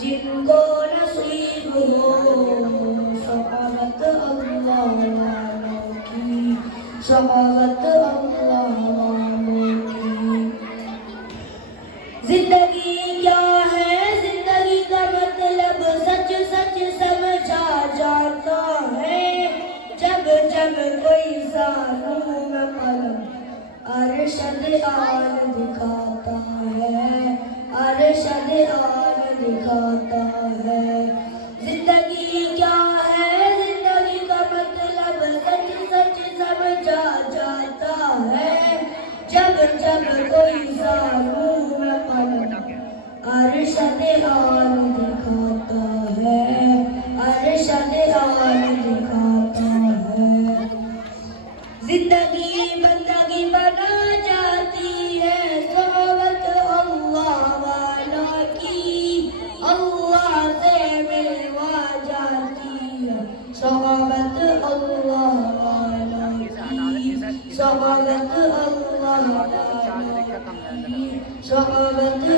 جن کو نصیب ہو شفاعت اللہ والوں کی، شفاعت اللہ والوں کی۔ زندگی کیا ہے، زندگی کا مطلب سچ سچ سمجھا جاتا ہے، جب جب کوئی ظالم قلم ارشد آل دکھاتا ہے، ارشد آل دکھاتا ہے۔ زندگی کیا ہے، زندگی کا مطلب سچ سچ سمجھا جاتا ہے، جب جب کوئی ظالم قلم ارشد آل دکھاتا ہے، ارشد آل دکھاتا ہے۔ زندگی بندگی بنا جاتی ہے صحبت اللہ والا کی، اللہ سے ملوا جاتی ہے صحبت اللہ والا کی، صحبت اللہ والا کی، صحبت